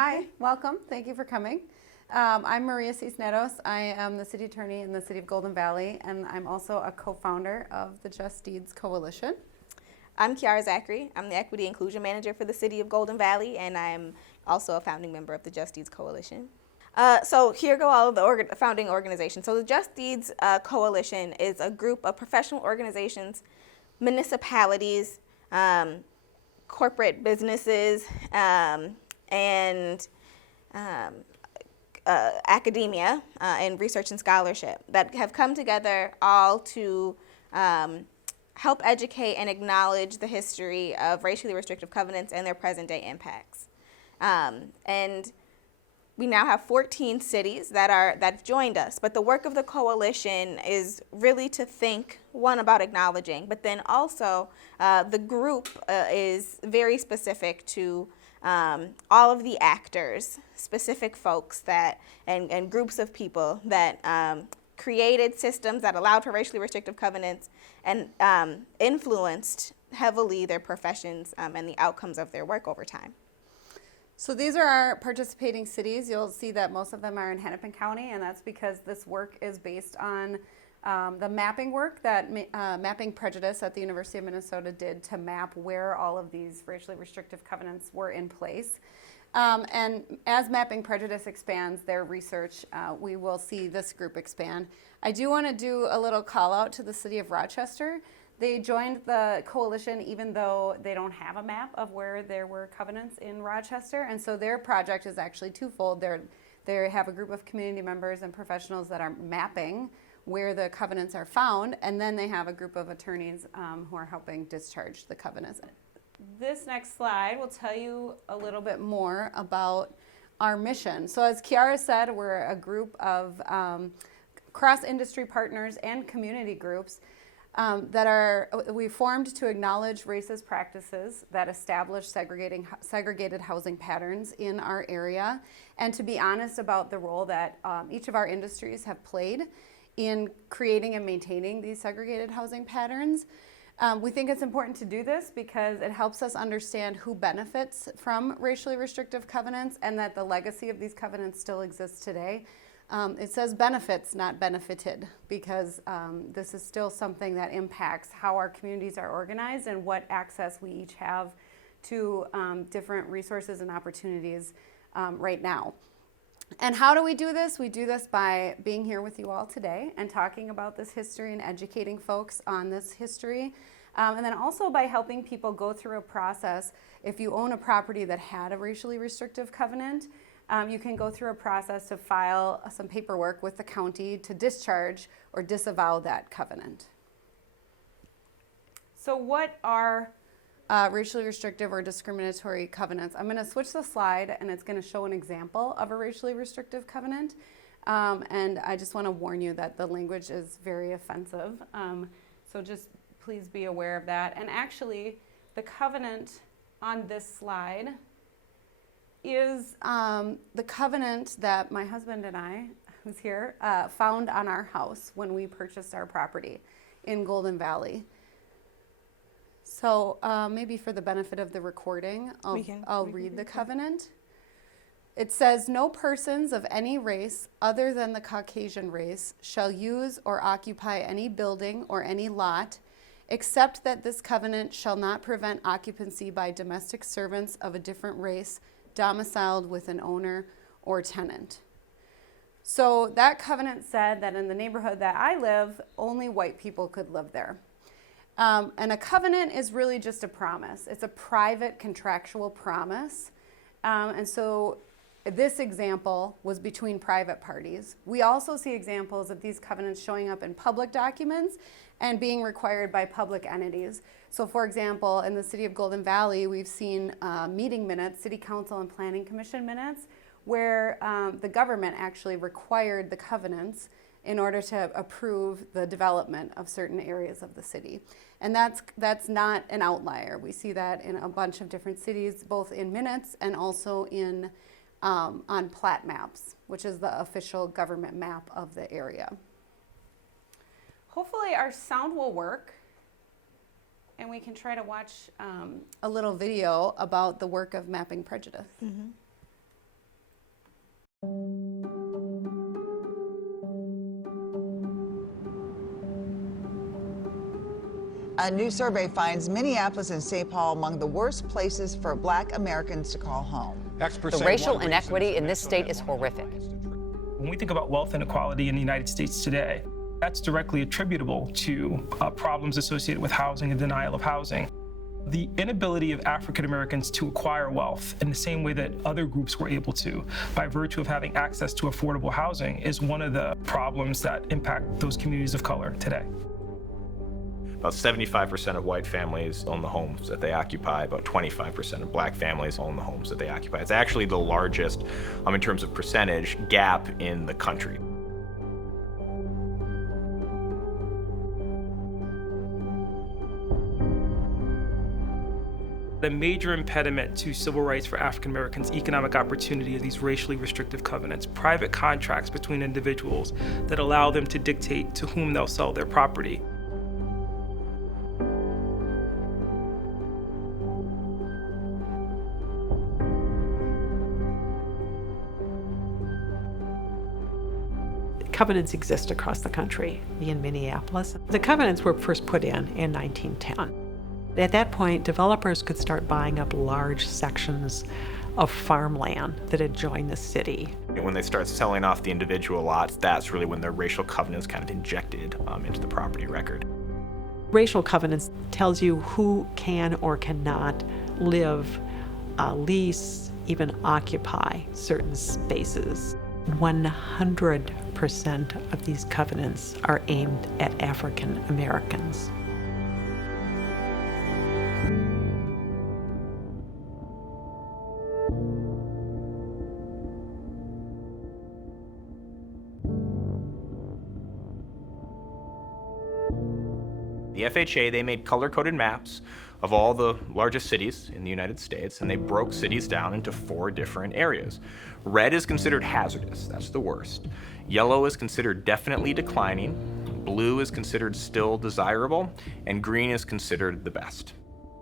Hi, welcome. Thank you for coming. I'm Maria Cisneros. I am the city attorney in the city of Golden Valley, and I'm also a co-founder of the Just Deeds Coalition. I'm Kiarra Zackery. I'm the Equity Inclusion Manager for the City of Golden Valley, and I'm also a founding member of the Just Deeds Coalition. So here go all of the founding organizations. So the Just Deeds Coalition is a group of professional organizations, municipalities, corporate businesses, and academia and research and scholarship that have come together all to help educate and acknowledge the history of racially restrictive covenants and their present day impacts. And we now have 14 cities that joined us, but the work of the coalition is really to think, one, about acknowledging, but then also the group is very specific to all of the actors, specific folks that and groups of people that created systems that allowed for racially restrictive covenants and influenced heavily their professions and the outcomes of their work over time. So these are our participating cities. You'll see that most of them are in Hennepin County, and that's because this work is based on the mapping work that Mapping Prejudice at the University of Minnesota did to map where all of these racially restrictive covenants were in place. And as Mapping Prejudice expands their research, we will see this group expand. I do want to do a little call out to the city of Rochester. They joined the coalition even though they don't have a map of where there were covenants in Rochester, and so their project is actually twofold. They have a group of community members and professionals that are mapping where the covenants are found, and then they have a group of attorneys who are helping discharge the covenants. This next slide will tell you a little bit more about our mission. So as Kiarra said, we're a group of cross-industry partners and community groups we formed to acknowledge racist practices that establish segregated housing patterns in our area, and to be honest about the role that each of our industries have played in creating and maintaining these segregated housing patterns. We think it's important to do this because it helps us understand who benefits from racially restrictive covenants and that the legacy of these covenants still exists today. It says benefits, not benefited, because this is still something that impacts how our communities are organized and what access we each have to different resources and opportunities right now. And how do we do this? We do this by being here with you all today and talking about this history and educating folks on this history. And then also by helping people go through a process. If you own a property that had a racially restrictive covenant, you can go through a process to file some paperwork with the county to discharge or disavow that covenant. So what are racially restrictive or discriminatory covenants? I'm going to switch the slide, and it's going to show an example of a racially restrictive covenant. And I just want to warn you that the language is very offensive. So just please be aware of that. And actually, the covenant on this slide is the covenant that my husband and I, who's here, found on our house when we purchased our property in Golden Valley. So maybe for the benefit of the recording, I'll read the covenant. It says, "No persons of any race other than the Caucasian race shall use or occupy any building or any lot, except that this covenant shall not prevent occupancy by domestic servants of a different race domiciled with an owner or tenant." So that covenant said that in the neighborhood that I live, only white people could live there. And a covenant is really just a promise. It's a private contractual promise. And so this example was between private parties. We also see examples of these covenants showing up in public documents and being required by public entities. So for example, in the city of Golden Valley, we've seen meeting minutes, city council and planning commission minutes, where the government actually required the covenants in order to approve the development of certain areas of the city. And that's not an outlier. We see that in a bunch of different cities, both in minutes and also in on plat maps, which is the official government map of the area. Hopefully our sound will work, and we can try to watch a little video about the work of Mapping Prejudice. Mm-hmm. A new survey finds Minneapolis and St. Paul among the worst places for Black Americans to call home. The racial inequity in this state is horrific. When we think about wealth inequality in the United States today, that's directly attributable to problems associated with housing and denial of housing. The inability of African Americans to acquire wealth in the same way that other groups were able to, by virtue of having access to affordable housing, is one of the problems that impact those communities of color today. About 75% of white families own the homes that they occupy. About 25% of black families own the homes that they occupy. It's actually the largest, in terms of percentage, gap in the country. The major impediment to civil rights for African Americans' economic opportunity are these racially restrictive covenants, private contracts between individuals that allow them to dictate to whom they'll sell their property. Covenants exist across the country. In Minneapolis, the covenants were first put in 1910. At that point, developers could start buying up large sections of farmland that had joined the city. When they start selling off the individual lots, that's really when the racial covenants kind of injected into the property record. Racial covenants tells you who can or cannot live, lease, even occupy certain spaces. 100% of these covenants are aimed at African Americans. The FHA, they made color-coded maps of all the largest cities in the United States, and they broke cities down into 4 different areas. Red is considered hazardous, that's the worst. Yellow is considered definitely declining. Blue is considered still desirable, and green is considered the best.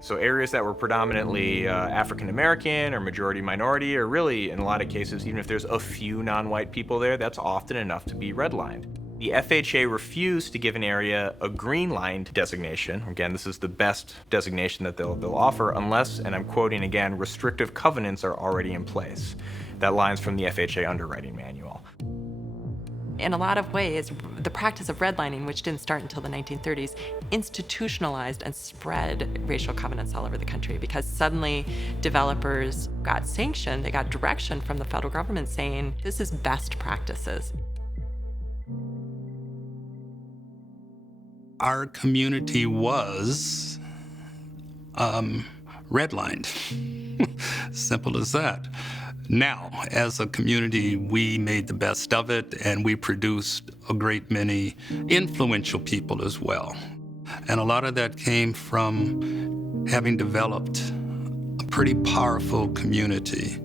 So areas that were predominantly African American or majority minority, or really in a lot of cases, even if there's a few non-white people there, that's often enough to be redlined. The FHA refused to give an area a green-lined designation. Again, this is the best designation that they'll offer unless, and I'm quoting again, restrictive covenants are already in place. That line's from the FHA underwriting manual. In a lot of ways, the practice of redlining, which didn't start until the 1930s, institutionalized and spread racial covenants all over the country because suddenly developers got sanctioned, they got direction from the federal government saying, this is best practices. Our community was redlined. Simple as that. Now, as a community, we made the best of it, and we produced a great many influential people as well. And a lot of that came from having developed a pretty powerful community.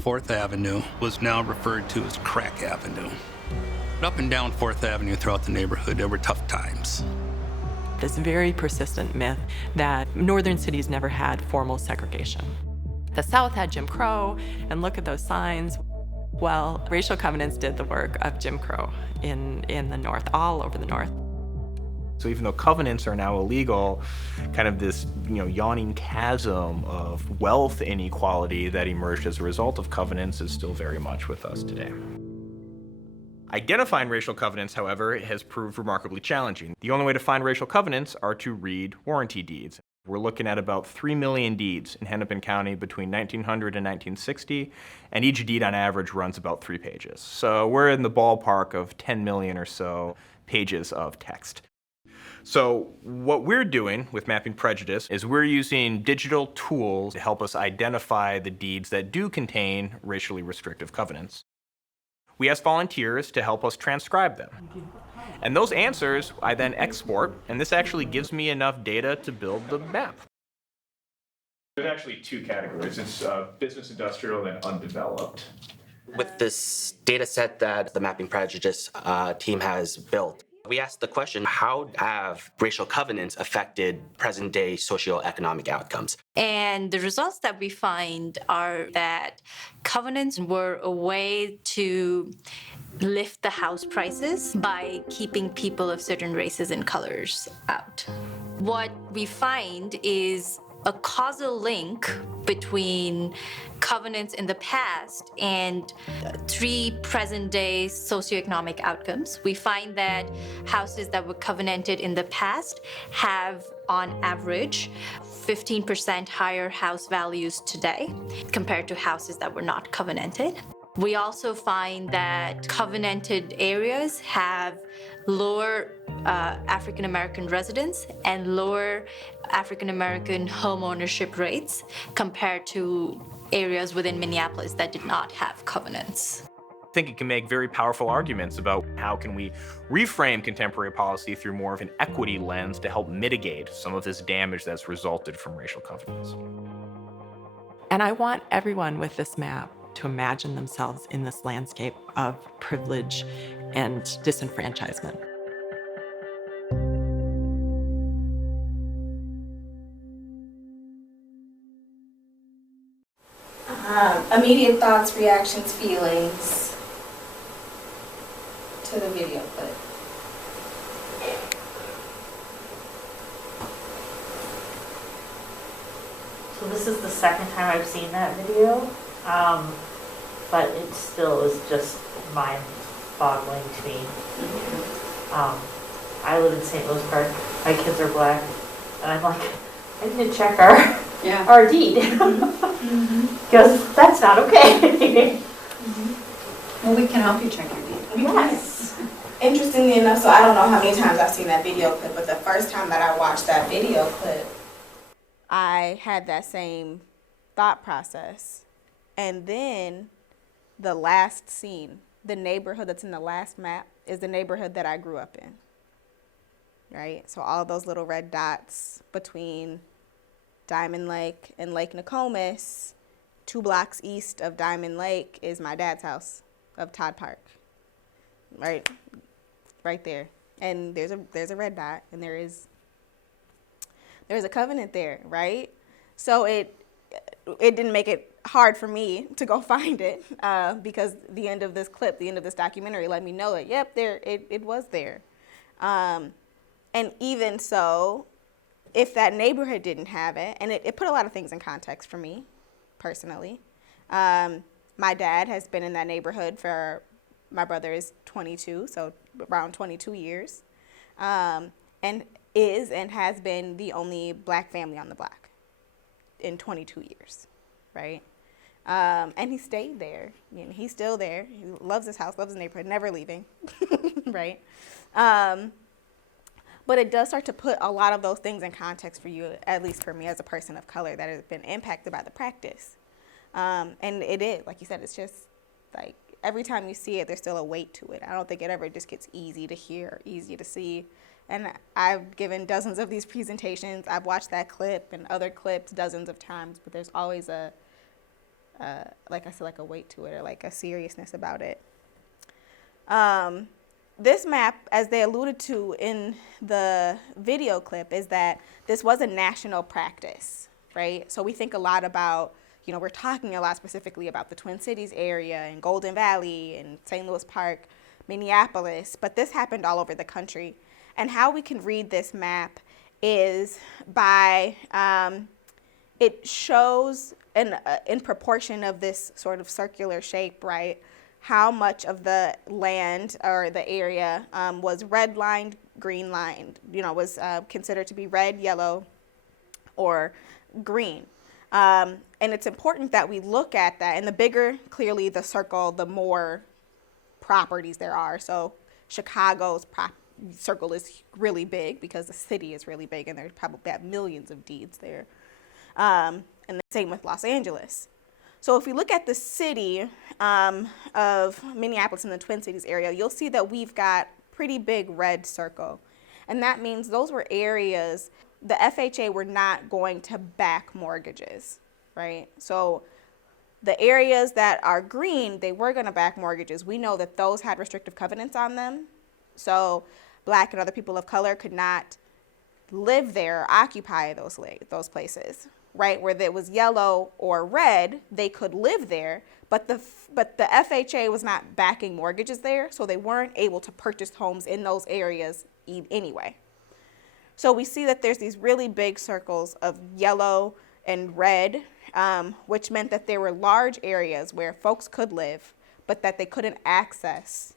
Fourth Avenue was now referred to as Crack Avenue. Up and down Fourth Avenue throughout the neighborhood, there were tough times. This very persistent myth that northern cities never had formal segregation. The South had Jim Crow, and look at those signs. Well, racial covenants did the work of Jim Crow in the North, all over the North. So even though covenants are now illegal, kind of this yawning chasm of wealth inequality that emerged as a result of covenants is still very much with us today. Identifying racial covenants, however, has proved remarkably challenging. The only way to find racial covenants are to read warranty deeds. We're looking at about 3 million deeds in Hennepin County between 1900 and 1960, and each deed on average runs about 3 pages. So we're in the ballpark of 10 million or so pages of text. So what we're doing with Mapping Prejudice is we're using digital tools to help us identify the deeds that do contain racially restrictive covenants. We ask volunteers to help us transcribe them. And those answers I then export, and this actually gives me enough data to build the map. There's actually two categories. It's business, industrial, and undeveloped. With this data set that the Mapping Prejudice team has built, we asked the question, how have racial covenants affected present-day socioeconomic outcomes? And the results that we find are that covenants were a way to lift the house prices by keeping people of certain races and colors out. What we find is a causal link between covenants in the past and three present-day socioeconomic outcomes. We find that houses that were covenanted in the past have, on average, 15% higher house values today compared to houses that were not covenanted. We also find that covenanted areas have lower African American residents and lower African American home ownership rates compared to areas within Minneapolis that did not have covenants. I think it can make very powerful arguments about how can we reframe contemporary policy through more of an equity lens to help mitigate some of this damage that's resulted from racial covenants. And I want everyone with this map to imagine themselves in this landscape of privilege and disenfranchisement. Immediate thoughts, reactions, feelings to the video clip. So this is the second time I've seen that video, but it still is just mind-boggling to me. I live in St. Louis Park. My kids are black, and I'm like, I need to check our deed because that's not okay. Well, we can help you check your deed. Yes. Interestingly enough, so I don't know how many times I've seen that video clip, but the first time that I watched that video clip, I had that same thought process. And then the last scene, the neighborhood that's in the last map, is the neighborhood that I grew up in. Right? So all of those little red dots between Diamond Lake and Lake Nokomis, 2 blocks east of Diamond Lake, is my dad's house of Todd Park. Right there. And there's a red dot, and there's a covenant there, right? So it didn't make it hard for me to go find it because the end of this clip, the end of this documentary, let me know that, yep, it was there. And even so, if that neighborhood didn't have it, and it put a lot of things in context for me, personally. My dad has been in that neighborhood my brother is 22, so around 22 years, and is and has been the only black family on the block in 22 years, right? And he stayed there. You know, he's still there. He loves his house, loves his neighborhood, never leaving, right? But it does start to put a lot of those things in context for you, at least for me as a person of color that has been impacted by the practice. And it is, like you said, it's just like every time you see it, there's still a weight to it. I don't think it ever just gets easy to hear, easy to see. And I've given dozens of these presentations. I've watched that clip and other clips dozens of times, but there's always like I said, like a weight to it or like a seriousness about it. This map, as they alluded to in the video clip, is that this was a national practice, right? So we think a lot about, we're talking a lot specifically about the Twin Cities area and Golden Valley and St. Louis Park, Minneapolis, but this happened all over the country. And how we can read this map is by, it shows in proportion of this sort of circular shape, right? How much of the land or the area was red-lined, green-lined, was considered to be red, yellow, or green. And it's important that we look at that. And the bigger, clearly, the circle, the more properties there are. So Chicago's circle is really big because the city is really big, and there's probably millions of deeds there. And the same with Los Angeles. So if we look at the city of Minneapolis in the Twin Cities area, you'll see that we've got pretty big red circle. And that means those were areas the FHA were not going to back mortgages, right? So the areas that are green, they were going to back mortgages. We know that those had restrictive covenants on them. So Black and other people of color could not live there or occupy those places, right? Where it was yellow or red, they could live there, but the FHA was not backing mortgages there, so they weren't able to purchase homes in those areas anyway. So we see that there's these really big circles of yellow and red, which meant that there were large areas where folks could live, but that they couldn't access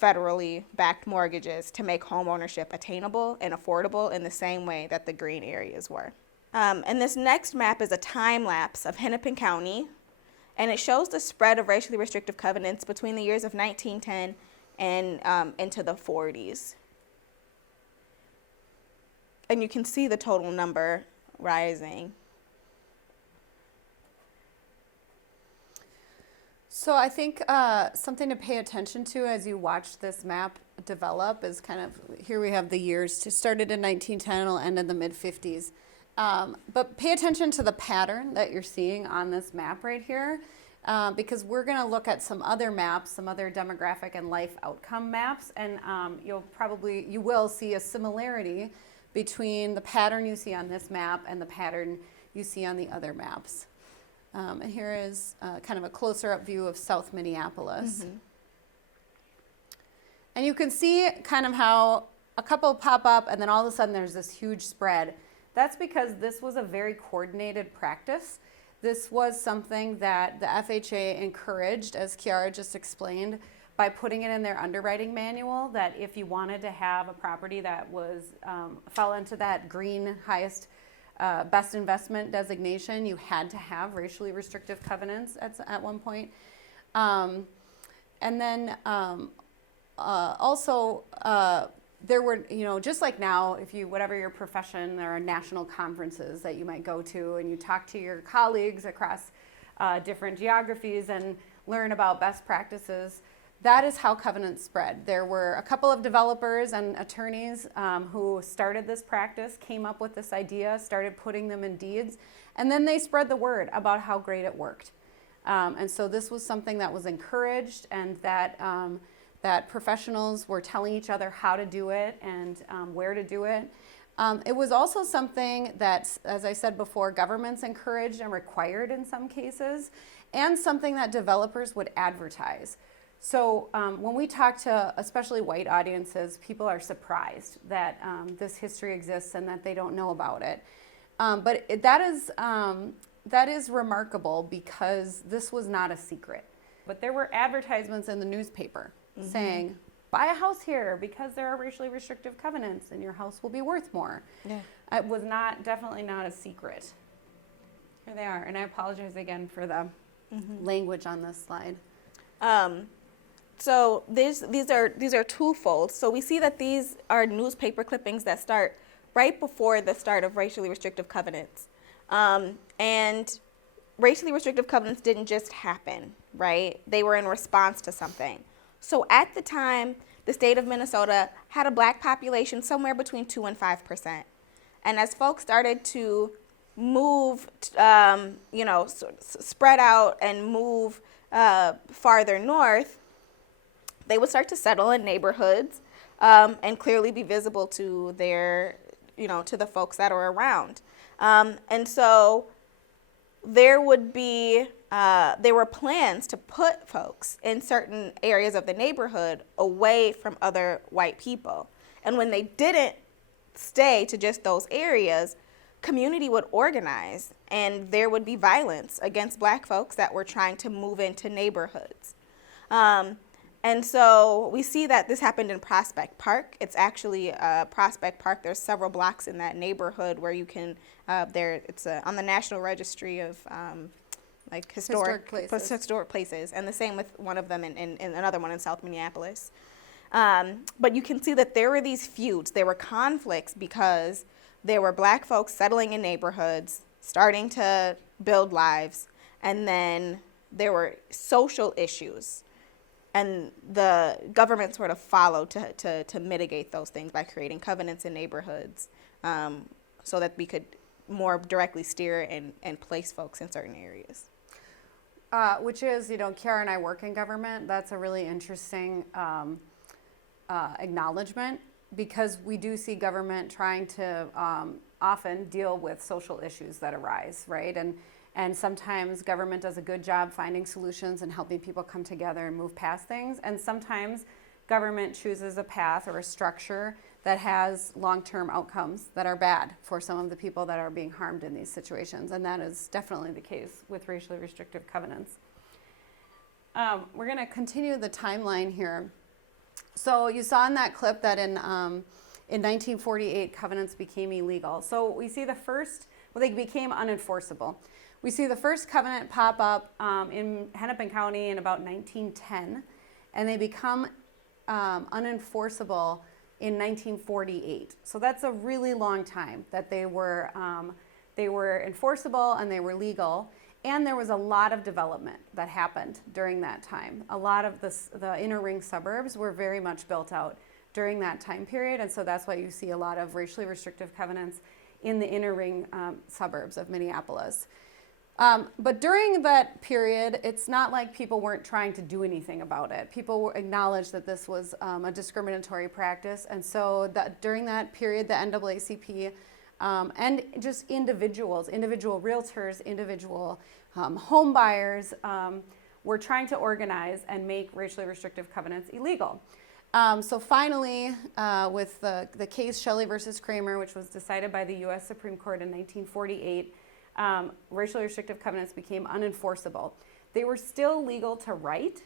federally backed mortgages to make home ownership attainable and affordable in the same way that the green areas were. And this next map is a time lapse of Hennepin County, and it shows the spread of racially restrictive covenants between the years of 1910 and into the 40s. And you can see the total number rising. So I think something to pay attention to as you watch this map develop is kind of, here we have the years. It started in 1910, it'll end in the mid-50s. But pay attention to the pattern that you're seeing on this map right here, because we're going to look at some other maps, some other demographic and life outcome maps, and you will see a similarity between the pattern you see on this map and the pattern you see on the other maps. And here is kind of a closer up view of South Minneapolis. Mm-hmm. And you can see kind of how a couple pop up and then all of a sudden there's this huge spread. That's because this was a very coordinated practice. This was something that the FHA encouraged, as Kiarra just explained, by putting it in their underwriting manual, that if you wanted to have a property that was fell into that green highest best investment designation, you had to have racially restrictive covenants at one point. And then also there were, just like now, if you, whatever your profession, there are national conferences that you might go to and you talk to your colleagues across different geographies and learn about best practices. That is how covenants spread. There were a couple of developers and attorneys who started this practice, came up with this idea, started putting them in deeds, and then they spread the word about how great it worked. And so this was something that was encouraged, and that professionals were telling each other how to do it and where to do it. It was also something that, as I said before, governments encouraged and required in some cases, and something that developers would advertise. So when we talk to especially white audiences, people are surprised that this history exists and that they don't know about it. But that is remarkable because this was not a secret. But there were advertisements in the newspaper saying, buy a house here because there are racially restrictive covenants and your house will be worth more. Yeah. It was definitely not a secret. Here they are. And I apologize again for the language on this slide. So these are twofold. So we see that these are newspaper clippings that start right before the start of racially restrictive covenants. And racially restrictive covenants didn't just happen, right? They were in response to something. So at the time, the state of Minnesota had a Black population somewhere between 2 and 5%. And as folks started to move, spread out and move farther north, they would start to settle in neighborhoods and clearly be visible to to the folks that are around. And so there were plans to put folks in certain areas of the neighborhood away from other white people. And when they didn't stay to just those areas, community would organize and there would be violence against Black folks that were trying to move into neighborhoods. And so we see that this happened in Prospect Park. It's actually Prospect Park. There's several blocks in that neighborhood where you can, it's on the National Registry of historic places, and the same with one of them in another one in South Minneapolis. But you can see that there were these feuds. There were conflicts because there were Black folks settling in neighborhoods, starting to build lives, And then there were social issues. And the government sort of followed to mitigate those things by creating covenants in neighborhoods so that we could more directly steer and place folks in certain areas. Which is, Kiarra and I work in government. That's a really interesting acknowledgement, because we do see government trying to often deal with social issues that arise, right? And sometimes government does a good job finding solutions and helping people come together and move past things. And sometimes government chooses a path or a structure that has long-term outcomes that are bad for some of the people that are being harmed in these situations. And that is definitely the case with racially restrictive covenants. We're going to continue the timeline here. So you saw in that clip that in 1948, covenants became illegal. So we see they became unenforceable. We see the first covenant pop up in Hennepin County in about 1910, and they become unenforceable in 1948. So that's a really long time that they were enforceable and they were legal. And there was a lot of development that happened during that time. A lot of the inner ring suburbs were very much built out during that time period, and so that's why you see a lot of racially restrictive covenants in the inner ring suburbs of Minneapolis. But during that period, it's not like people weren't trying to do anything about it. People acknowledged that this was a discriminatory practice, and so during that period, the NAACP and just individual realtors, individual home buyers were trying to organize and make racially restrictive covenants illegal. So finally, with the case Shelley versus Kramer, which was decided by the U.S. Supreme Court in 1948, racially restrictive covenants became unenforceable. They were still legal to write,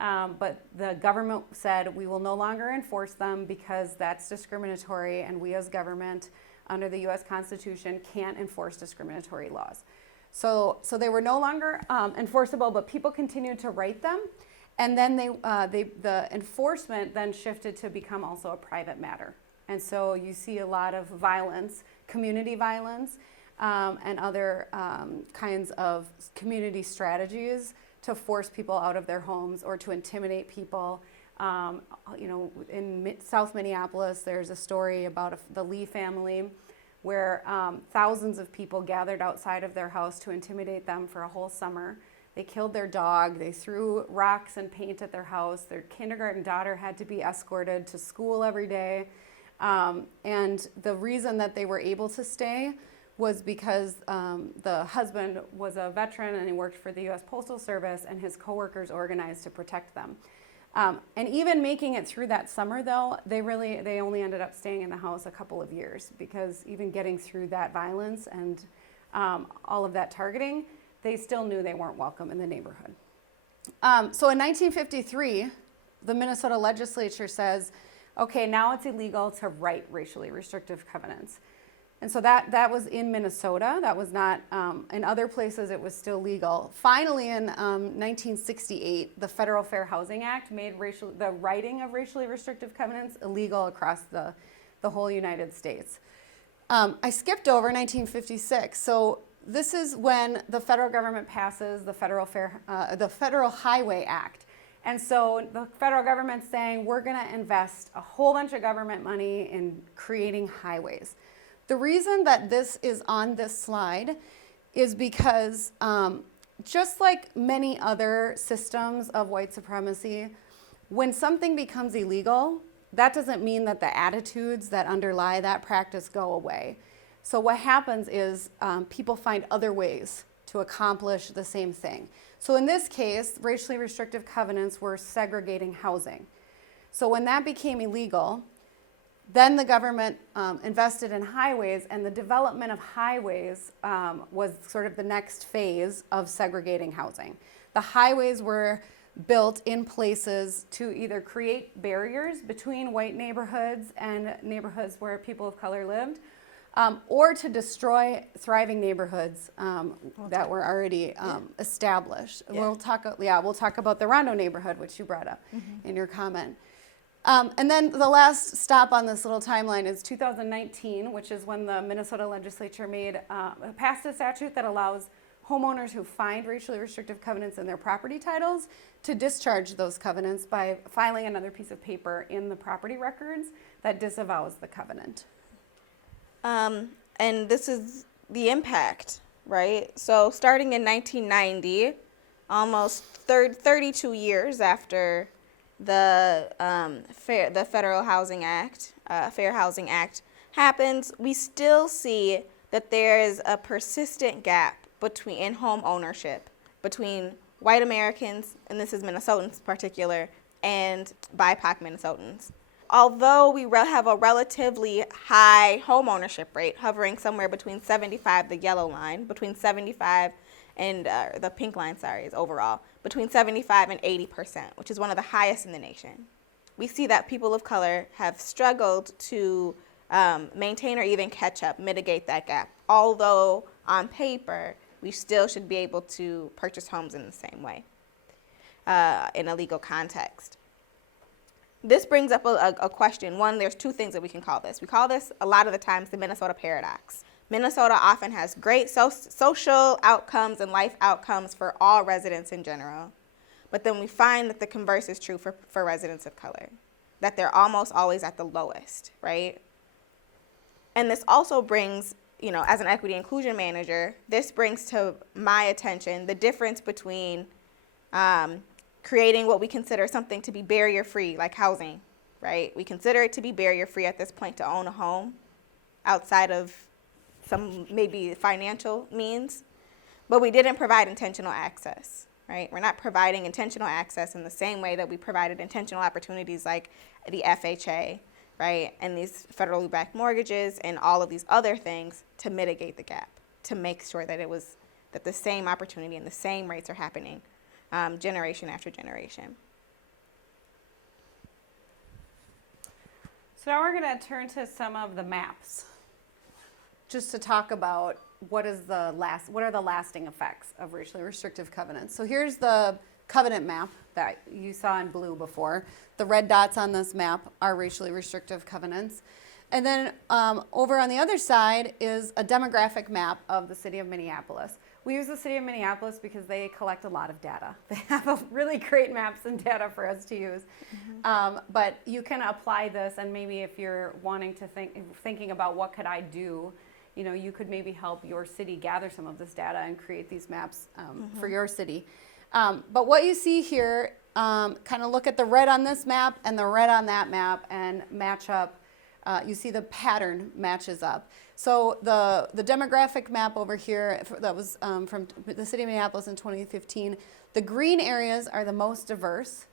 but the government said we will no longer enforce them because that's discriminatory, and we as government under the U.S. Constitution can't enforce discriminatory laws. So they were no longer enforceable, but people continued to write them, and then the enforcement then shifted to become also a private matter. And so you see a lot of violence, community violence, and other kinds of community strategies to force people out of their homes or to intimidate people. In South Minneapolis, there's a story about the Lee family where thousands of people gathered outside of their house to intimidate them for a whole summer. They killed their dog. They threw rocks and paint at their house. Their kindergarten daughter had to be escorted to school every day. And the reason that they were able to stay was because the husband was a veteran and he worked for the U.S. Postal Service, and his coworkers organized to protect them. And even making it through that summer, though, they only ended up staying in the house a couple of years, because even getting through that violence and all of that targeting, they still knew they weren't welcome in the neighborhood. So in 1953, the Minnesota legislature says, okay, now it's illegal to write racially restrictive covenants. And so that was in Minnesota. That was not, in other places it was still legal. Finally, in 1968, the Federal Fair Housing Act made the writing of racially restrictive covenants illegal across the whole United States. I skipped over 1956. So this is when the federal government passes the Federal Highway Act. And so the federal government's saying, we're gonna invest a whole bunch of government money in creating highways. The reason that this is on this slide is because just like many other systems of white supremacy, when something becomes illegal, that doesn't mean that the attitudes that underlie that practice go away. So what happens is people find other ways to accomplish the same thing. So in this case, racially restrictive covenants were segregating housing. So when that became illegal, then the government invested in highways, and the development of highways was sort of the next phase of segregating housing. The highways were built in places to either create barriers between white neighborhoods and neighborhoods where people of color lived, or to destroy thriving neighborhoods that were already established. Yeah. We'll talk about the Rondo neighborhood, which you brought up in your comment. And then the last stop on this little timeline is 2019, which is when the Minnesota legislature passed a statute that allows homeowners who find racially restrictive covenants in their property titles to discharge those covenants by filing another piece of paper in the property records that disavows the covenant. And this is the impact, right? So starting in 1990, almost 32 years after the Federal Housing Act, Fair Housing Act happens, we still see that there is a persistent gap in home ownership between white Americans, and this is Minnesotans in particular, and BIPOC Minnesotans. Although we have a relatively high home ownership rate, hovering somewhere between 75, the yellow line, between 75 and the pink line, sorry, is overall, between 75 and 80%, which is one of the highest in the nation. We see that people of color have struggled to maintain or even catch up, mitigate that gap. Although on paper, we still should be able to purchase homes in the same way in a legal context. This brings up a question. One, there's two things that we can call this. We call this a lot of the times the Minnesota paradox. Minnesota often has great social outcomes and life outcomes for all residents in general. But then we find that the converse is true for residents of color, that they're almost always at the lowest, right? And this also brings, as an equity inclusion manager, this brings to my attention the difference between creating what we consider something to be barrier-free, like housing, right? We consider it to be barrier-free at this point to own a home outside of some maybe financial means, but we didn't provide intentional access, right? We're not providing intentional access in the same way that we provided intentional opportunities like the FHA, right? And these federally backed mortgages and all of these other things to mitigate the gap, to make sure that the same opportunity and the same rates are happening generation after generation. So now we're going to turn to some of the maps, just to talk about what are the lasting effects of racially restrictive covenants. So here's the covenant map that you saw in blue before. The red dots on this map are racially restrictive covenants. And then over on the other side is a demographic map of the city of Minneapolis. We use the city of Minneapolis because they collect a lot of data. They have really great maps and data for us to use. Mm-hmm. But you can apply this, and maybe if you're wanting to thinking about what could I do, you could maybe help your city gather some of this data and create these maps for your city. But what you see here, kind of look at the red on this map and the red on that map and match up. You see the pattern matches up. So the demographic map over here that was from the city of Minneapolis in 2015, the green areas are the most diverse.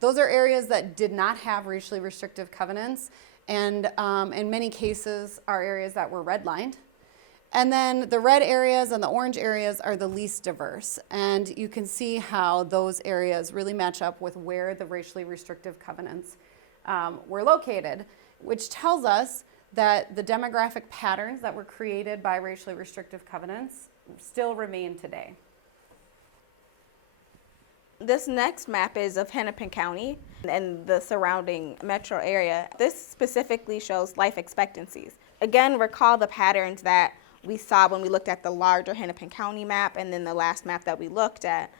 Those are areas that did not have racially restrictive covenants, and in many cases are areas that were redlined. And then the red areas and the orange areas are the least diverse. And you can see how those areas really match up with where the racially restrictive covenants were located, which tells us that the demographic patterns that were created by racially restrictive covenants still remain today. This next map is of Hennepin County and the surrounding metro area. This specifically shows life expectancies. Again, recall the patterns that we saw when we looked at the larger Hennepin County map, and then the last map that we looked at,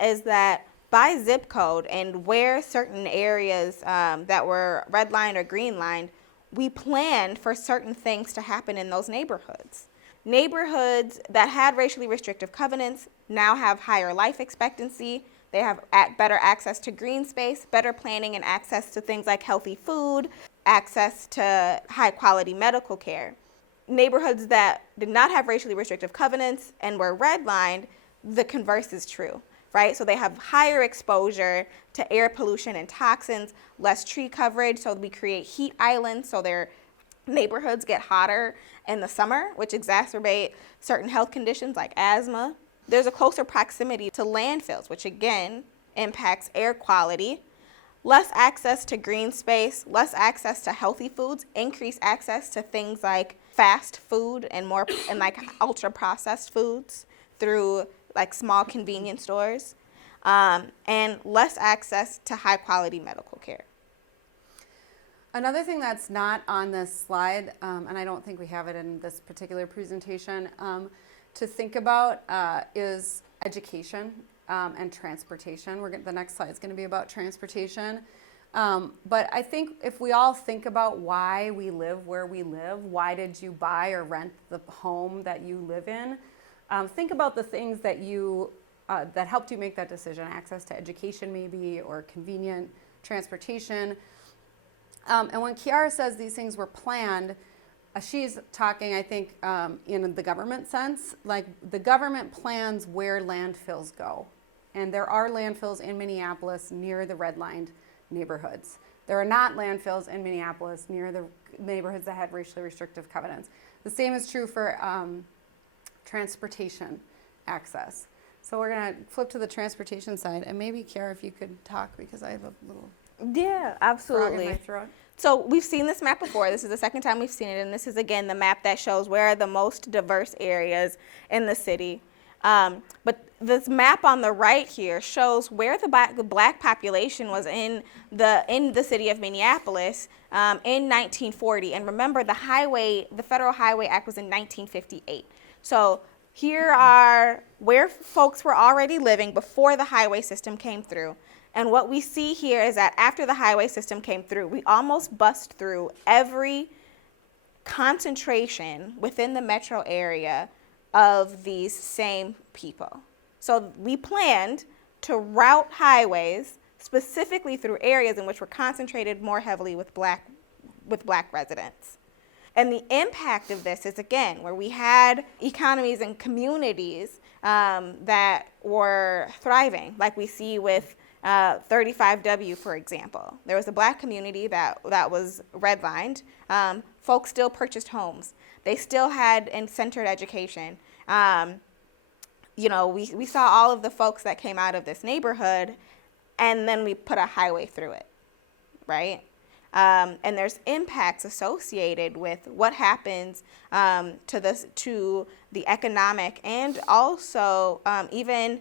is that by zip code and where certain areas that were redlined or greenlined, we planned for certain things to happen in those neighborhoods. Neighborhoods that had racially restrictive covenants now have higher life expectancy. They have better access to green space, better planning and access to things like healthy food, access to high quality medical care. Neighborhoods that did not have racially restrictive covenants and were redlined, the converse is true, right? So they have higher exposure to air pollution and toxins, less tree coverage, so we create heat islands, so their neighborhoods get hotter in the summer, which exacerbate certain health conditions like asthma. There's a closer proximity to landfills, which again impacts air quality. Less access to green space, less access to healthy foods, increased access to things like fast food and like ultra processed foods through like small convenience stores, and less access to high quality medical care. Another thing that's not on this slide, and I don't think we have it in this particular presentation, to think about is education and transportation. The next slide is going to be about transportation. But I think if we all think about why we live where we live, why did you buy or rent the home that you live in? Think about the things that that helped you make that decision. Access to education maybe, or convenient transportation. And when Kiarra says these things were planned, she's talking, I think, in the government sense. Like, the government plans where landfills go. And there are landfills in Minneapolis near the redlined neighborhoods. There are not landfills in Minneapolis near the neighborhoods that had racially restrictive covenants. The same is true for transportation access. So we're going to flip to the transportation side, and maybe Kiarra, if you could talk, because I have a little frog in my throat. So we've seen this map before. This is the second time we've seen it, and this is again the map that shows where are the most diverse areas in the city. But this map on the right here shows where the black population was in the city of Minneapolis in 1940. And remember, the Federal Highway Act was in 1958. So here are where folks were already living before the highway system came through. And what we see here is that after the highway system came through, we almost bust through every concentration within the metro area of these same people. So we planned to route highways specifically through areas in which were concentrated more heavily with black residents. And the impact of this is, again, where we had economies and communities that were thriving, like we see with 35W, for example. There was a black community that was redlined. Folks still purchased homes. They still had and centered education. We saw all of the folks that came out of this neighborhood, and then we put a highway through it, right? And there's impacts associated with what happens to the economic and also even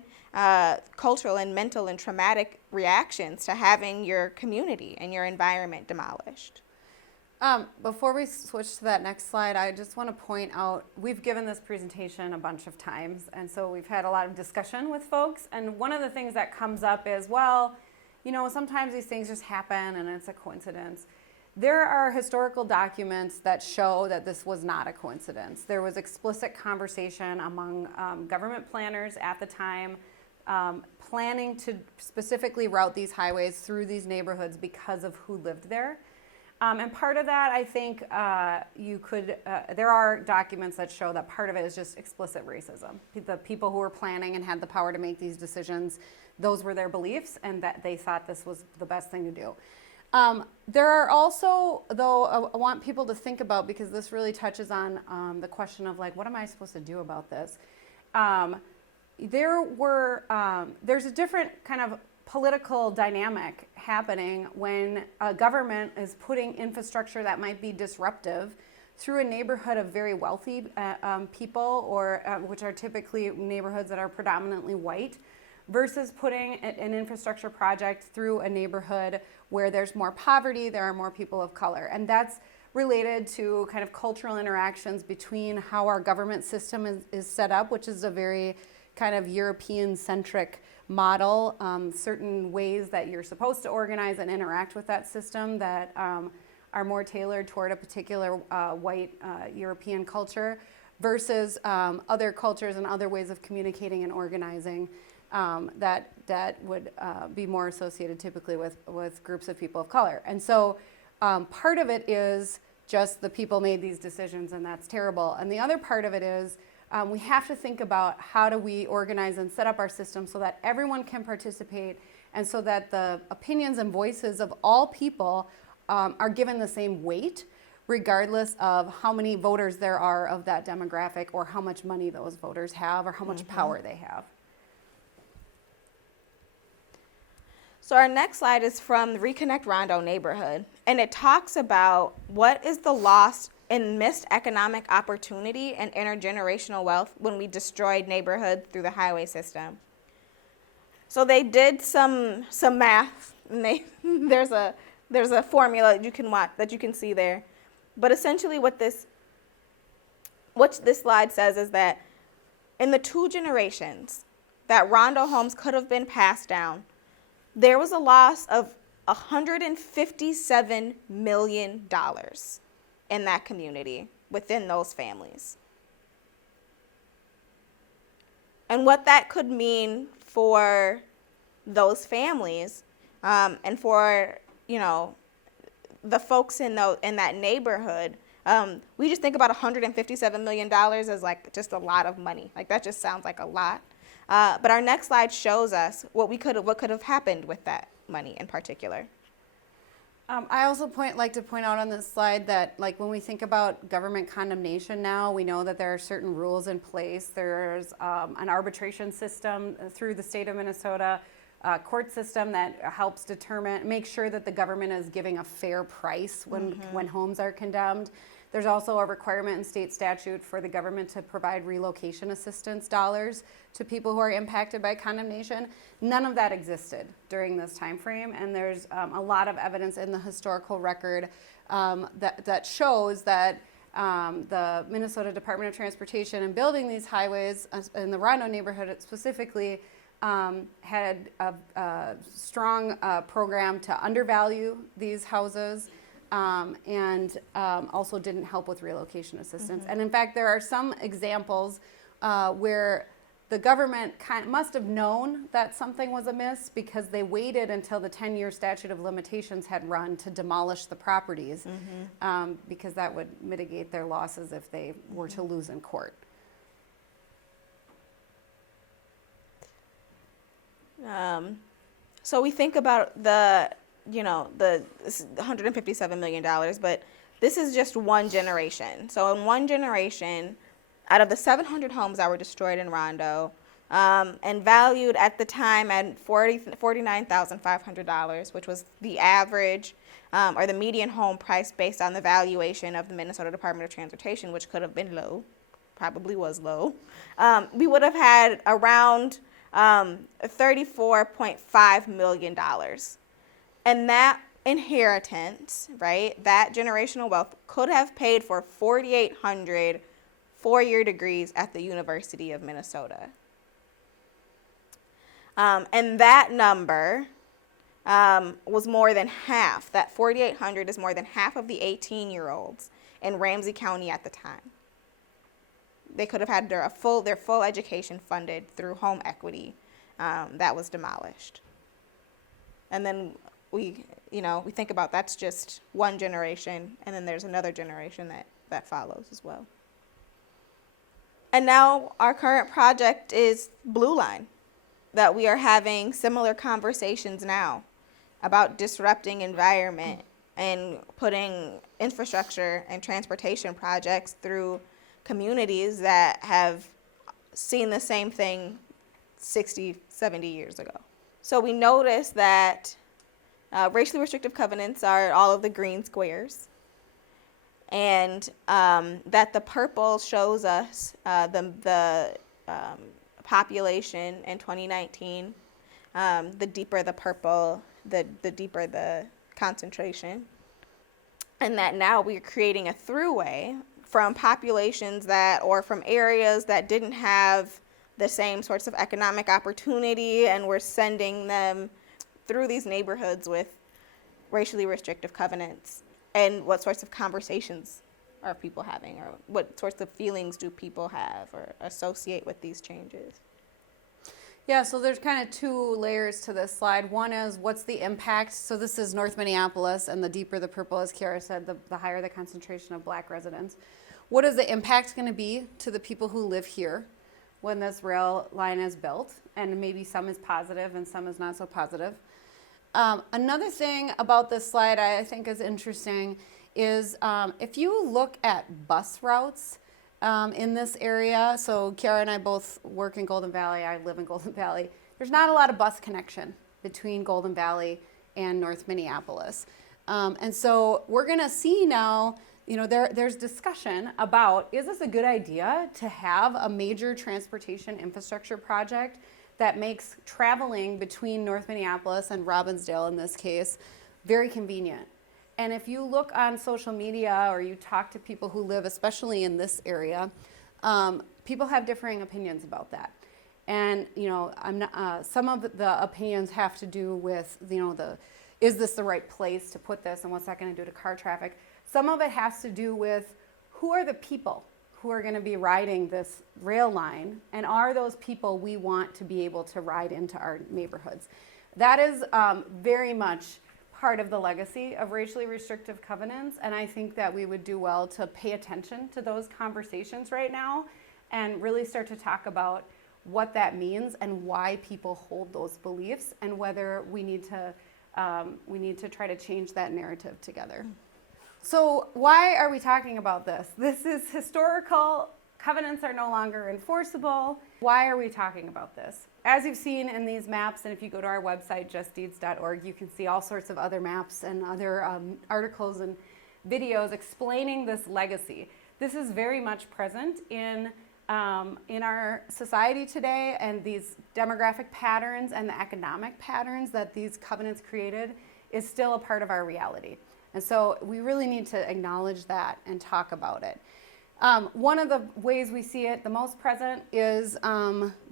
cultural and mental and traumatic reactions to having your community and your environment demolished. Before we switch to that next slide, I just want to point out, we've given this presentation a bunch of times, and so we've had a lot of discussion with folks, and one of the things that comes up is, well, sometimes these things just happen and it's a coincidence. There are historical documents that show that this was not a coincidence. There was explicit conversation among government planners at the time, planning to specifically route these highways through these neighborhoods because of who lived there. And part of that, I think, there are documents that show that part of it is just explicit racism. The people who were planning and had the power to make these decisions, those were their beliefs, and that they thought this was the best thing to do. There are also, though, I want people to think about, because this really touches on the question of, like, what am I supposed to do about this? There's a different kind of political dynamic happening when a government is putting infrastructure that might be disruptive through a neighborhood of very wealthy people, or which are typically neighborhoods that are predominantly white, versus putting an infrastructure project through a neighborhood where there's more poverty, there are more people of color. And that's related to kind of cultural interactions between how our government system is set up, which is a very kind of European-centric model, certain ways that you're supposed to organize and interact with that system that are more tailored toward a particular white European culture, versus other cultures and other ways of communicating and organizing that would be more associated typically with groups of people of color. And so part of it is just the people made these decisions, and that's terrible. And the other part of it is we have to think about how do we organize and set up our system so that everyone can participate, and so that the opinions and voices of all people are given the same weight, regardless of how many voters there are of that demographic, or how much money those voters have, or how much power they have. So our next slide is from the Reconnectondo neighborhood, and it talks about what is the loss and missed economic opportunity and intergenerational wealth when we destroyed neighborhoods through the highway system. So they did some math, and there's a formula that you can watch, that you can see there. But essentially what this slide says is that In the 2 generations that Rondo homes could have been passed down, there was a loss of $157 million in that community within those families. And what that could mean for those families and for, the folks in that neighborhood, we just think about $157 million as like just a lot of money. Like that just sounds like a lot. But our next slide shows us what could have happened with that money in particular. I also like to point out on this slide that like when we think about government condemnation now, we know that there are certain rules in place. There's an arbitration system through the state of Minnesota, a court system that helps make sure that the government is giving a fair price when homes are condemned. There's also a requirement in state statute for the government to provide relocation assistance dollars to people who are impacted by condemnation. None of that existed during this time frame, and there's a lot of evidence in the historical record that shows that the Minnesota Department of Transportation in building these highways in the Rondo neighborhood specifically had a strong program to undervalue these houses. And also didn't help with relocation assistance. And in fact, there are some examples where the government must have known that something was amiss because they waited until the 10-year statute of limitations had run to demolish the properties because that would mitigate their losses if they were to lose in court. So we think about the $157 million, but this is just one generation. So in one generation, out of the 700 homes that were destroyed in Rondo, and valued at the time at $49,500, which was the average or the median home price based on the valuation of the Minnesota Department of Transportation, which could have been low, probably was low, we would have had around $34.5 million. And that inheritance, right, that generational wealth could have paid for 4,800 four-year degrees at the University of Minnesota. And that number was more than half. That 4,800 is more than half of the 18-year-olds in Ramsey County at the time. They could have had their full education funded through home equity that was demolished. And then we think about that's just one generation, and then there's another generation that follows as well. And now our current project is Blue Line, that we are having similar conversations now about disrupting environment and putting infrastructure and transportation projects through communities that have seen the same thing 60, 70 years ago. So we notice that racially restrictive covenants are all of the green squares, and that the purple shows us the population in 2019. The deeper the purple, the deeper the concentration. And that now we're creating a throughway from populations or from areas that didn't have the same sorts of economic opportunity, and we're sending them through these neighborhoods with racially restrictive covenants. And what sorts of conversations are people having, or what sorts of feelings do people have or associate with these changes? Yeah, so there's kind of two layers to this slide. One is what's the impact? So this is North Minneapolis, and the deeper the purple, as Kiarra said, the higher the concentration of Black residents. What is the impact going to be to the people who live here when this rail line is built? And maybe some is positive and some is not so positive. Another thing about this slide I think is interesting is if you look at bus routes in this area, so Kiarra and I both work in Golden Valley, I live in Golden Valley, there's not a lot of bus connection between Golden Valley and North Minneapolis. And so we're gonna see now, there's discussion about, is this a good idea to have a major transportation infrastructure project that makes traveling between North Minneapolis and Robbinsdale, in this case, very convenient. And if you look on social media or you talk to people who live, especially in this area, people have differing opinions about that. And, you know, some of the opinions have to do with, you know, is this the right place to put this and what's that going to do to car traffic? Some of it has to do with who are the people who are going to be riding this rail line, and are those people we want to be able to ride into our neighborhoods? That is very much part of the legacy of racially restrictive covenants, and I think that we would do well to pay attention to those conversations right now and really start to talk about what that means and why people hold those beliefs, and whether we need to try to change that narrative together. So why are we talking about this? This is historical. Covenants are no longer enforceable. Why are we talking about this? As you've seen in these maps, and if you go to our website, justdeeds.org, you can see all sorts of other maps and other articles and videos explaining this legacy. This is very much present in our society today, and these demographic patterns and the economic patterns that these covenants created is still a part of our reality. And so we really need to acknowledge that and talk about it. One of the ways we see it the most present is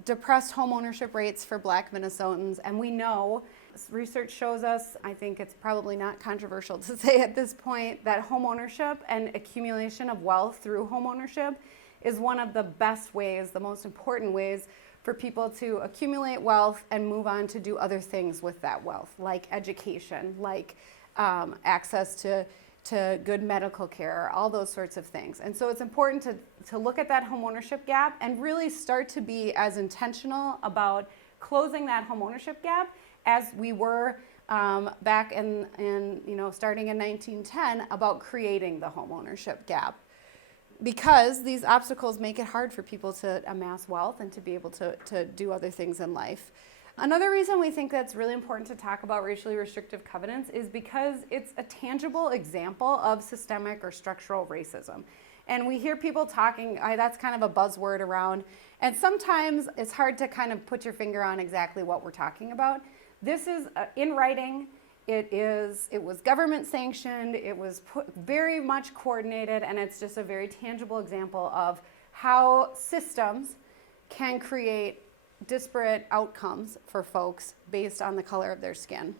depressed home ownership rates for Black Minnesotans. And we know, research shows us, I think it's probably not controversial to say at this point, that home ownership and accumulation of wealth through home ownership is one of the best ways, the most important ways for people to accumulate wealth and move on to do other things with that wealth, like education, like access to good medical care, all those sorts of things. And so it's important to look at that homeownership gap and really start to be as intentional about closing that homeownership gap as we were back in starting in 1910 about creating the homeownership gap. Because these obstacles make it hard for people to amass wealth and to be able to do other things in life. Another reason we think that's really important to talk about racially restrictive covenants is because it's a tangible example of systemic or structural racism. And we hear people talking, that's kind of a buzzword around, and sometimes it's hard to kind of put your finger on exactly what we're talking about. This is in writing. It was government sanctioned, it was very much coordinated, and it's just a very tangible example of how systems can create disparate outcomes for folks based on the color of their skin.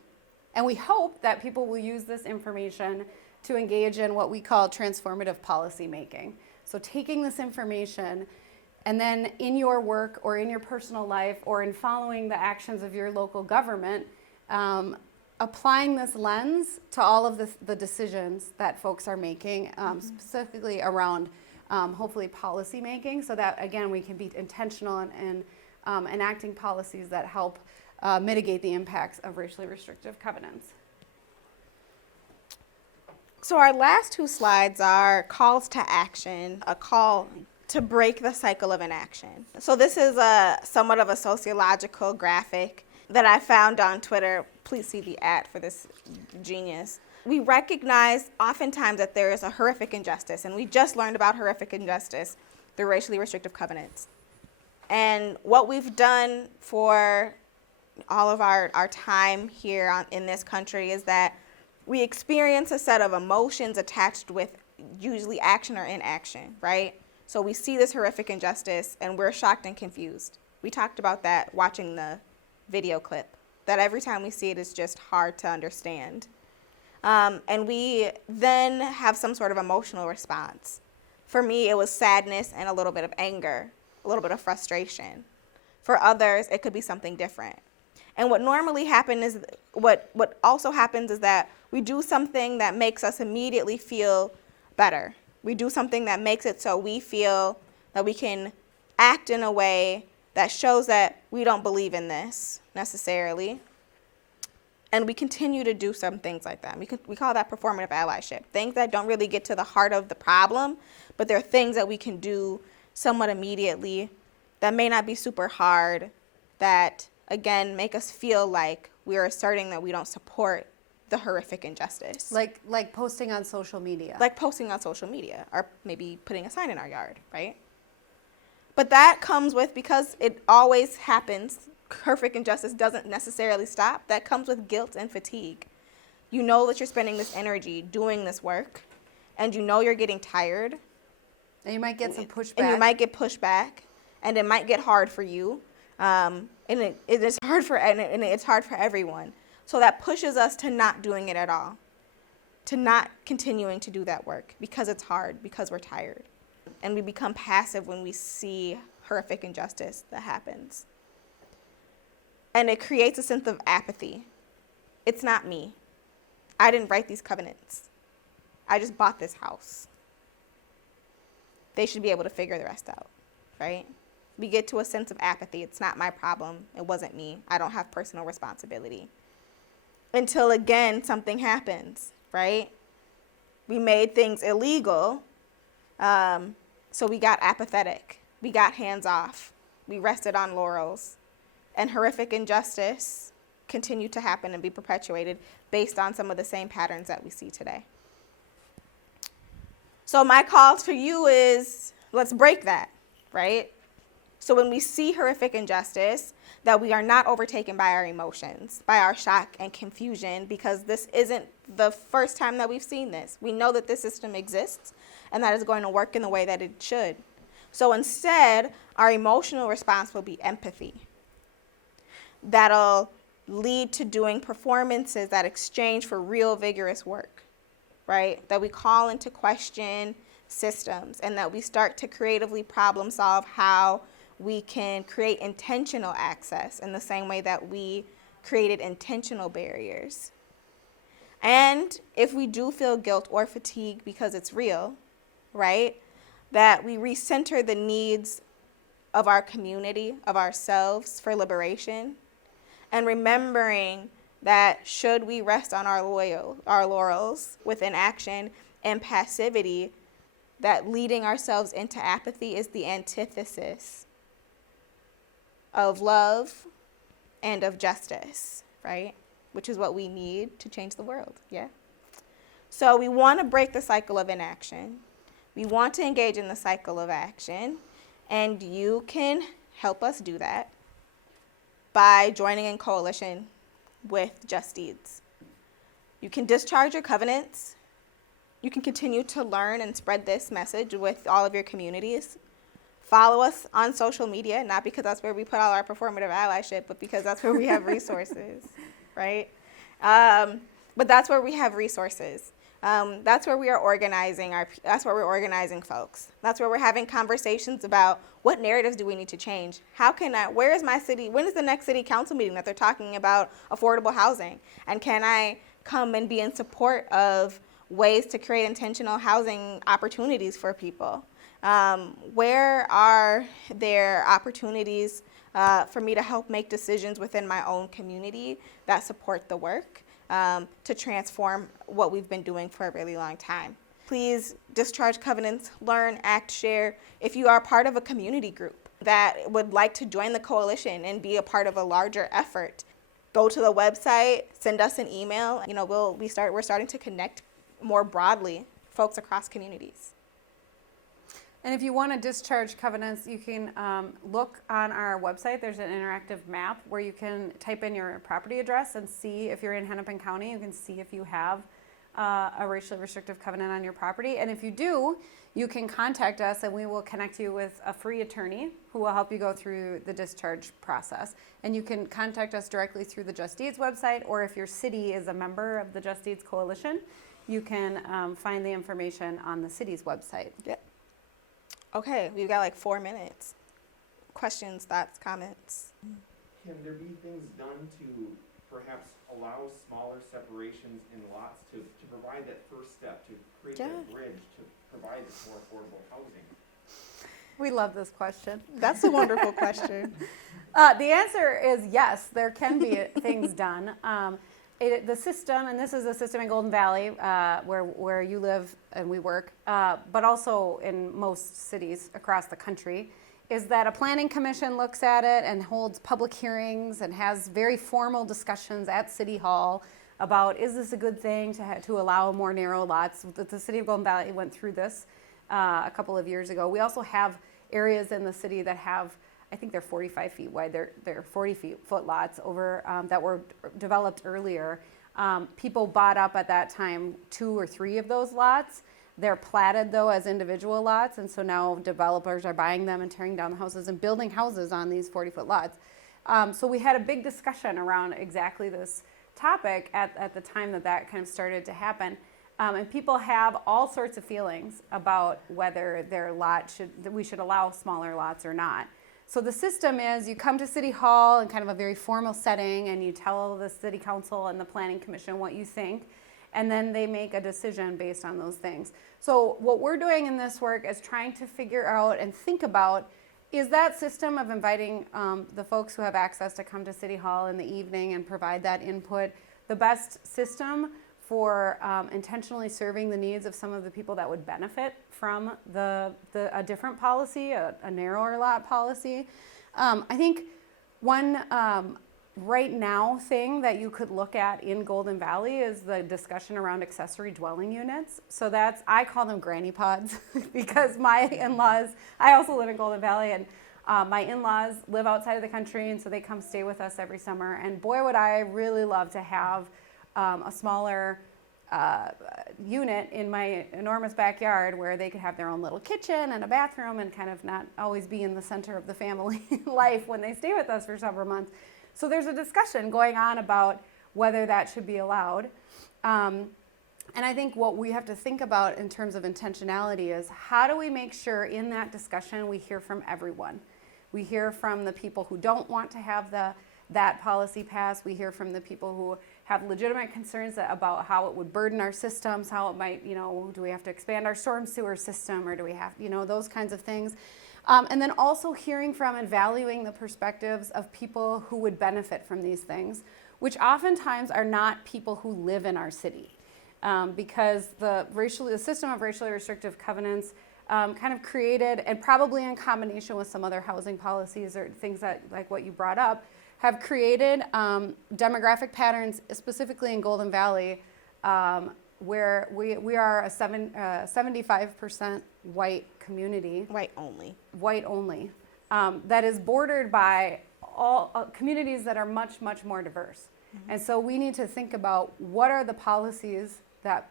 And we hope that people will use this information to engage in what we call transformative policy making. So taking this information and then in your work or in your personal life or in following the actions of your local government, applying this lens to all of the decisions that folks are making, specifically around hopefully policy making, so that again we can be intentional in enacting policies that help mitigate the impacts of racially restrictive covenants. So our last two slides are calls to action, a call to break the cycle of inaction. So this is somewhat of a sociological graphic that I found on Twitter. Please see the ad for this genius. We recognize oftentimes that there is a horrific injustice, and we just learned about horrific injustice through racially restrictive covenants. And what we've done for all of our time here in this country is that we experience a set of emotions attached with usually action or inaction, right? So we see this horrific injustice and we're shocked and confused. We talked about that watching the video clip, that every time we see it, it's just hard to understand. And we then have some sort of emotional response. For me, it was sadness and a little bit of anger, a little bit of frustration. For others, it could be something different. And what normally happens is, what also happens is that we do something that makes us immediately feel better. We do something that makes it so we feel that we can act in a way that shows that we don't believe in this necessarily. And we continue to do some things like that. We call that performative allyship. Things that don't really get to the heart of the problem, but they're things that we can do somewhat immediately that may not be super hard, that, again, make us feel like we are asserting that we don't support the horrific injustice. Like posting on social media. Like posting on social media, or maybe putting a sign in our yard, right? But that comes with, because it always happens, horrific injustice doesn't necessarily stop, that comes with guilt and fatigue. You know that you're spending this energy doing this work, and you know you're getting tired, And you might get some pushback. And you might get pushback, and it might get hard for you. And it is hard and it's hard for everyone. So that pushes us to not doing it at all, to not continuing to do that work because it's hard, because we're tired. And we become passive when we see horrific injustice that happens. And it creates a sense of apathy. It's not me. I didn't write these covenants. I just bought this house. They should be able to figure the rest out, right? We get to a sense of apathy. It's not my problem. It wasn't me. I don't have personal responsibility. Until, again, something happens, right? We made things illegal, so we got apathetic. We got hands off. We rested on laurels. And horrific injustice continued to happen and be perpetuated based on some of the same patterns that we see today. So my call to you is, let's break that, right? So when we see horrific injustice, that we are not overtaken by our emotions, by our shock and confusion, because this isn't the first time that we've seen this. We know that this system exists and that it's going to work in the way that it should. So instead, our emotional response will be empathy. That'll lead to doing performances that exchange for real vigorous work, right? That we call into question systems and that we start to creatively problem solve how we can create intentional access in the same way that we created intentional barriers. And if we do feel guilt or fatigue because it's real, right, that we recenter the needs of our community, of ourselves for liberation, and remembering that should we rest on our laurels with inaction and passivity, that leading ourselves into apathy is the antithesis of love and of justice, right? Which is what we need to change the world, yeah? So we want to break the cycle of inaction. We want to engage in the cycle of action, and you can help us do that by joining in coalition with Just Deeds. You can discharge your covenants. You can continue to learn and spread this message with all of your communities. Follow us on social media, not because that's where we put all our performative allyship, but because that's where we have resources, right? But that's where we have resources. That's where we are organizing that's where we're organizing folks. That's where we're having conversations about what narratives do we need to change? Where is my city, when is the next city council meeting that they're talking about affordable housing? And can I come and be in support of ways to create intentional housing opportunities for people? Where are there opportunities for me to help make decisions within my own community that support the work to transform what we've been doing for a really long time? Please discharge covenants, learn, act, share. If you are part of a community group that would like to join the coalition and be a part of a larger effort, go to the website, send us an email. You know, we're starting to connect more broadly folks across communities. And if you want to discharge covenants, you can look on our website. There's an interactive map where you can type in your property address and see if you're in Hennepin County. You can see if you have a racially restrictive covenant on your property. And if you do, you can contact us and we will connect you with a free attorney who will help you go through the discharge process. And you can contact us directly through the Just Deeds website, or if your city is a member of the Just Deeds Coalition, you can find the information on the city's website. Yeah. Okay, we've got like 4 minutes. Questions, thoughts, comments? Can there be things done to perhaps allow smaller separations in lots to provide that first step, to create that bridge, to provide more affordable housing? We love this question. That's a wonderful question. The answer is yes, there can be things done. The system, and this is a system in Golden Valley where you live and we work, but also in most cities across the country, is that a planning commission looks at it and holds public hearings and has very formal discussions at City Hall about, is this a good thing to allow more narrow lots? The city of Golden Valley went through this a couple of years ago. We also have areas in the city that have, I think they're 45 feet wide. They're 40-foot lots over that were developed earlier. People bought up at that time 2 or 3 of those lots. They're platted though as individual lots, and so now developers are buying them and tearing down the houses and building houses on these 40-foot lots. So we had a big discussion around exactly this topic at the time that kind of started to happen. And people have all sorts of feelings about whether their lot we should allow smaller lots or not. So the system is you come to City Hall in kind of a very formal setting and you tell the City Council and the Planning Commission what you think, and then they make a decision based on those things. So what we're doing in this work is trying to figure out and think about, is that system of inviting the folks who have access to come to City Hall in the evening and provide that input the best system for intentionally serving the needs of some of the people that would benefit from a different policy, a narrower lot policy? I think one right now thing that you could look at in Golden Valley is the discussion around accessory dwelling units. So I call them granny pods because my in-laws, I also live in Golden Valley, and my in-laws live outside of the country, and so they come stay with us every summer. And boy, would I really love to have a smaller unit in my enormous backyard where they could have their own little kitchen and a bathroom and kind of not always be in the center of the family life when they stay with us for several months. So there's a discussion going on about whether that should be allowed. And I think what we have to think about in terms of intentionality is how do we make sure in that discussion we hear from everyone? We hear from the people who don't want to have that policy passed. We hear from the people who have legitimate concerns about how it would burden our systems, how it might, do we have to expand our storm sewer system, or do we have, those kinds of things. And then also hearing from and valuing the perspectives of people who would benefit from these things, which oftentimes are not people who live in our city. Because the system of racially restrictive covenants kind of created, and probably in combination with some other housing policies or things that, like what you brought up, have created demographic patterns, specifically in Golden Valley, where we are a 75% white community. White only. White only. That is bordered by all communities that are much, much more diverse. Mm-hmm. And so we need to think about what are the policies that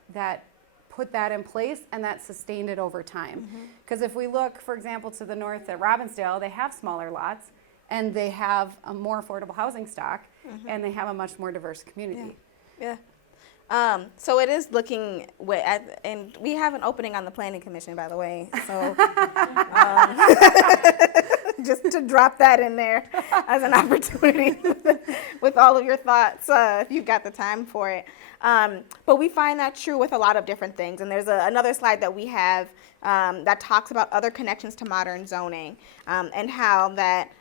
put that in place and that sustained it over time. Because if we look, for example, to the north at Robbinsdale, they have smaller lots and they have a more affordable housing stock, and they have a much more diverse community. Yeah. So it is looking and we have an opening on the Planning Commission, by the way. So just to drop that in there as an opportunity with all of your thoughts, if you've got the time for it. But we find that true with a lot of different things. And there's another slide that we have that talks about other connections to modern zoning, and how that,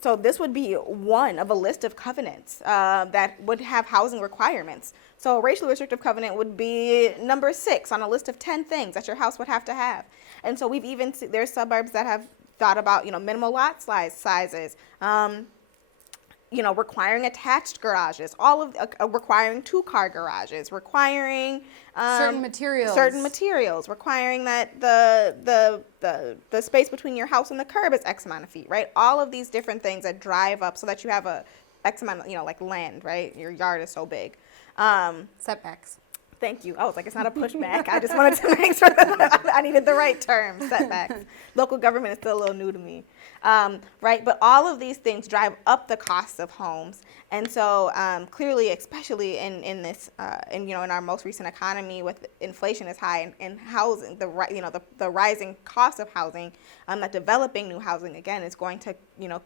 so this would be one of a list of covenants that would have housing requirements. So a racially restrictive covenant would be number 6 on a list of 10 things that your house would have to have. And so we've even, there's suburbs that have thought about, minimal lot sizes, requiring attached garages, all of requiring 2-car garages, requiring certain materials, requiring that the space between your house and the curb is X amount of feet, right? All of these different things that drive up so that you have a X amount of, like land, right? Your yard is so big. Setbacks. Thank you. I was like, it's not a pushback. I just wanted to make sure that I needed the right term, setbacks. Local government is still a little new to me. Right? But all of these things drive up the costs of homes. And so clearly, especially in this, in our most recent economy with inflation is high and housing, the rising cost of housing, that developing new housing, again, is going to, not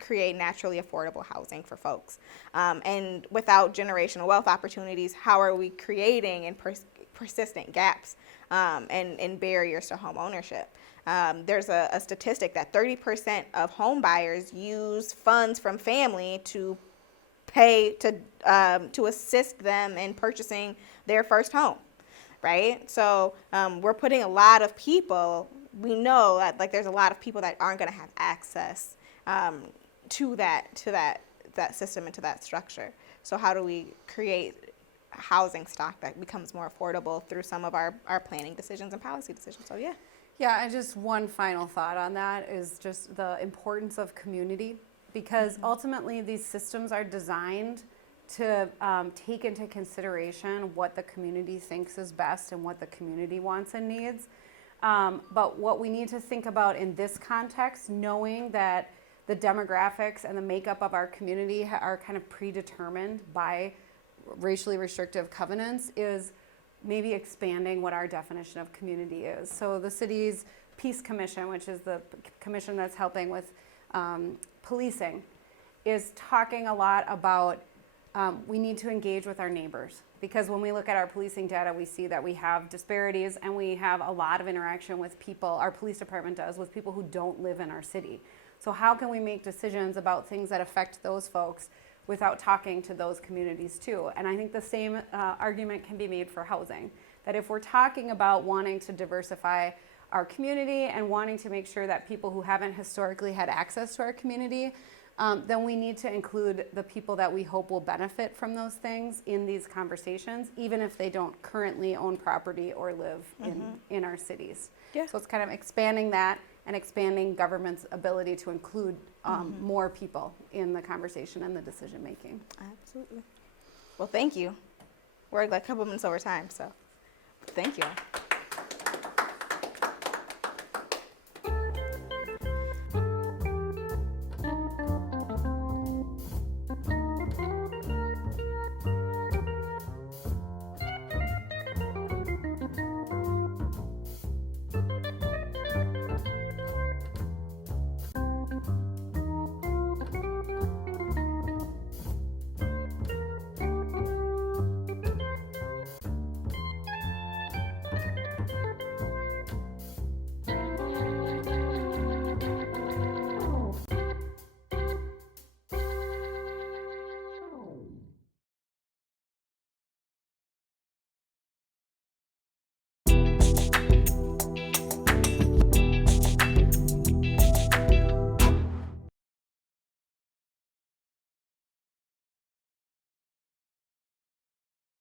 create naturally affordable housing for folks. And without generational wealth opportunities, how are we creating persistent gaps and barriers to home ownership? There's a statistic that 30% of home buyers use funds from family to pay to assist them in purchasing their first home, right? So we're putting a lot of people. We know that there's a lot of people that aren't going to have access to that system and to that structure. So how do we create housing stock that becomes more affordable through some of our planning decisions and policy decisions? So Yeah, and just one final thought on that is just the importance of community, because ultimately these systems are designed to take into consideration what the community thinks is best and what the community wants and needs. But what we need to think about in this context, knowing that the demographics and the makeup of our community are kind of predetermined by racially restrictive covenants, is maybe expanding what our definition of community is. So the city's Peace Commission, which is the commission that's helping with policing, is talking a lot about we need to engage with our neighbors, because when we look at our policing data, we see that we have disparities and we have a lot of interaction with people, our police department does, with people who don't live in our city. So how can we make decisions about things that affect those folks without talking to those communities too? And I think the same argument can be made for housing, that if we're talking about wanting to diversify our community and wanting to make sure that people who haven't historically had access to our community, then we need to include the people that we hope will benefit from those things in these conversations, even if they don't currently own property or live in our cities. Yeah. So it's kind of expanding that and expanding government's ability to include more people in the conversation and the decision making. Absolutely. Well, thank you. We're like a couple minutes over time, so thank you all.